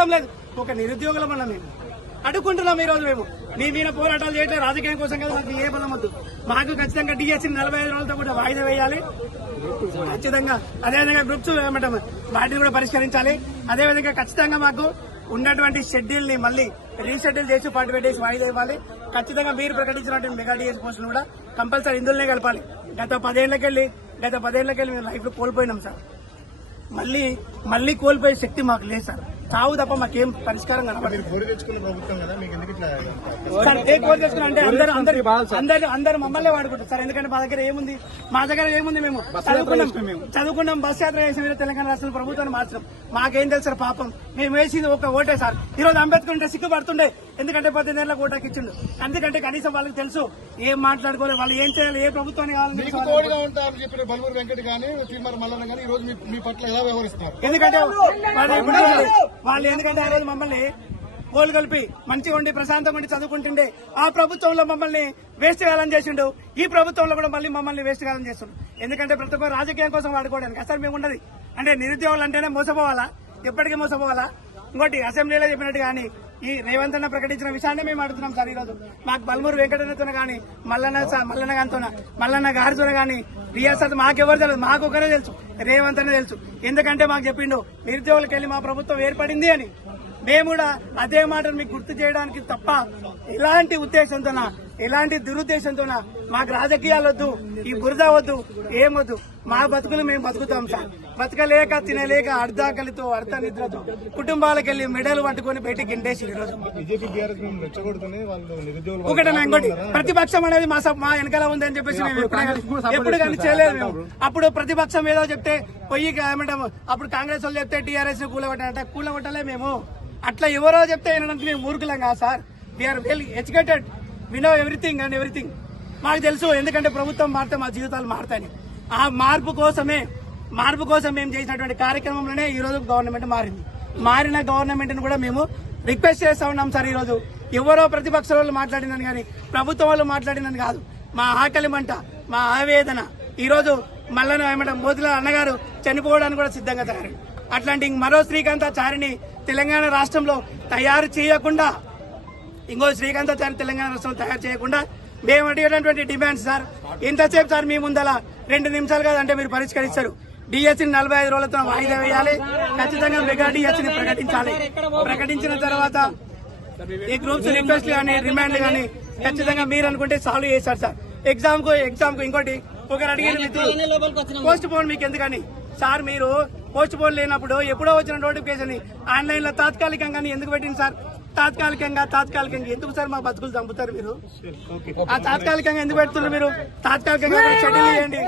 లేదు. ఒక నిరుద్యోగులం అన్న మేము అడుగుకుంటున్నాం. ఈ రోజు మేము మీ మీద పోరాటాలు చేయట్లేదు, రాజకీయం కోసం కదా. మాకు ఏ బలం వద్దు. మాకు ఖచ్చితంగా డిఎస్సీ 45 రోజులతో కూడా వాయిదా వేయాలి ఖచ్చితంగా. అదేవిధంగా గ్రూప్స్ ఏమంటాం వాటిని కూడా పరిష్కరించాలి. అదేవిధంగా ఖచ్చితంగా మాకు ఉన్నటువంటి షెడ్యూల్ ని మళ్ళీ రీషెడ్యూల్ చేసి 45 డేస్ వాయిదా ఇవ్వాలి. ఖచ్చితంగా మీరు ప్రకటించినటువంటి మెగా డిఎస్ పోస్టులు కూడా కంపల్సరీ ఇందులోనే కలపాలి. గత 10 ఏళ్లకెళ్ళి మేము లైఫ్ లో కోల్పోయినాం సార్. మళ్ళీ కోల్పోయే శక్తి మాకు లేదు సార్. చావు తప్ప మాకేం పరిష్కారం కనపడదు. అందరూ మమ్మల్ని వాడుకుంటారు సార్. ఎందుకంటే మా దగ్గర ఏముంది మేము చదువుకున్నాం, బస్ యాత్ర చేసి మీరు తెలంగాణ రాష్ట్ర ప్రభుత్వాన్ని మార్చడం మాకేం తెలుసు సార్. పాపం మేము వేసింది ఒక ఓటే సార్. ఈ రోజు అంబేద్కర్ ఉంటే సిగ్గుపడుతుండే, ఎందుకంటే 18 ఏళ్ళకి ఓటాకి ఇచ్చిండు. ఎందుకంటే కనీసం వాళ్ళకి తెలుసు ఏం మాట్లాడుకోలేదు, వాళ్ళు ఏం చేయాలి, ఏ ప్రభుత్వాన్ని కావాలని. ఎందుకంటే ఆ రోజు మమ్మల్ని గోలు కలిపి మంచిగా ఉండి ప్రశాంతంగా ఉండి చదువుకుంటుండే ఆ ప్రభుత్వంలో మమ్మల్ని వేస్ట్ కాలని చేసిండు. ఈ ప్రభుత్వంలో కూడా మళ్ళీ మమ్మల్ని వేస్ట్ కాలని చేస్తుండు. ఎందుకంటే ప్రతి ఒక్క రాజకీయం కోసం వాడుకోవడానికి అసలు మేము ఉండదు. అంటే నిరుద్యోగులు అంటేనే మోసపోవాలా, ఎప్పటికీ మోసపోవాలా. ఇంకోటి అసెంబ్లీలో చెప్పినట్టు కానీ ఈ రేవంత్ అన్న ప్రకటించిన విషయాన్ని మేము అడుగుతున్నాం సార్. ఈ రోజు మాకు బల్మూరు వెంకటన్నతో కానీ మల్లన్న గారితో కానీ రియాసత్ మాకెవరు తెలియదు, మాకు ఒకరే తెలుసు, రేవంత్ అనే తెలుసు. ఎందుకంటే మాకు చెప్పిండు నిరుద్యోగులకు వెళ్ళి మా ప్రభుత్వం ఏర్పడింది అని. మేము కూడా అదే మాటను మీకు గుర్తు చేయడానికి తప్ప ఎలాంటి ఉద్దేశంతోనా ఎలాంటి దురుద్దేశంతోనా మాకు రాజకీయాలు వద్దు, ఈ బురద వద్దు, ఏమొద్దు. మా బతుకులు మేము బతుకుతాం సార్. బతకలేక తినలేక అర్ధాకలితో అర్ధ నిద్రతో కుటుంబాలకు వెళ్లి మెడలు పట్టుకుని బయటికి గింటేసి ఈరోజు ఒకటేనా ఇంకోటి ప్రతిపక్షం అనేది మా వెనకాల ఉంది అని చెప్పేసి మేము ఎప్పుడు కానీ చేయలేదు. మేము అప్పుడు ప్రతిపక్షం ఏదో చెప్తే పొయ్యి ఏమంటాము, అప్పుడు కాంగ్రెస్ వాళ్ళు చెప్తే టీఆర్ఎస్ కూలగొట్టలే మేము. అట్లా ఎవరో చెప్తే వినడానికి మేము మూర్ఖులం కాదు sir. We're well educated, we know everything and everything. మాకు తెలుసు ఎందుకంటే ప్రభుత్వం మారితే మా జీవితాలు మారుతాయని. ఆ మార్పు కోసం మేము చేసినటువంటి కార్యక్రమంలోనే ఈ రోజు గవర్నమెంట్ మారింది. మారిన గవర్నమెంట్ ను కూడా మేము రిక్వెస్ట్ చేస్తా ఉన్నాం సార్. ఈ రోజు ఎవరో ప్రతిపక్ష వాళ్ళు మాట్లాడినని కానీ ప్రభుత్వం వాళ్ళు మాట్లాడినని కాదు. మా ఆకలి మంట, మా ఆవేదన ఈ రోజు మోతిలాల్ అన్నగారు చనిపోవడానికి కూడా సిద్ధంగా తయారు. అట్లాంటి మరో శ్రీకాంతాచారిని తెలంగాణ రాష్ట్రంలో తయారు చేయకుండా, ఇంకో శ్రీకాంతాచారి తెలంగాణ రాష్ట్రంలో తయారు చేయకుండా మేము అడిగేటటువంటి డిమాండ్స్ సార్. ఇంతసేపు సార్ మీ ముందల 2 నిమిషాలు కాదంటే మీరు పరిష్కరిస్తారు. డిఎస్సీని 45 రోజులతో వాయిదా వేయాలి. ఖచ్చితంగా మెగా డిఎస్సీని ప్రకటించాలి. ప్రకటించిన తర్వాత ఈ గ్రూప్స్ రిక్వెస్ట్ కానీ రిమాండ్ కానీ ఖచ్చితంగా మీరు అనుకుంటే సాల్వ్ చేశారు సార్. ఎగ్జామ్ కు ఇంకోటి ఒకరు అడిగిన మిత్రులు పోస్ట్ పోన్ మీకు ఎందుకని సార్, మీరు పోస్ట్ పోన్ లేనప్పుడు ఎప్పుడో వచ్చిన నోటిఫికేషన్ ఆన్లైన్ లో తాత్కాలికంగా ఎందుకు పెట్టింది సార్? తాత్కాలికంగా ఎందుకు సార్ మా బతుకులు చంపుతారు మీరు? ఆ తాత్కాలికంగా ఎందుకు పెడుతున్నారు మీరు? తాత్కాలికంగా షెడ్యూల్ చేయండి.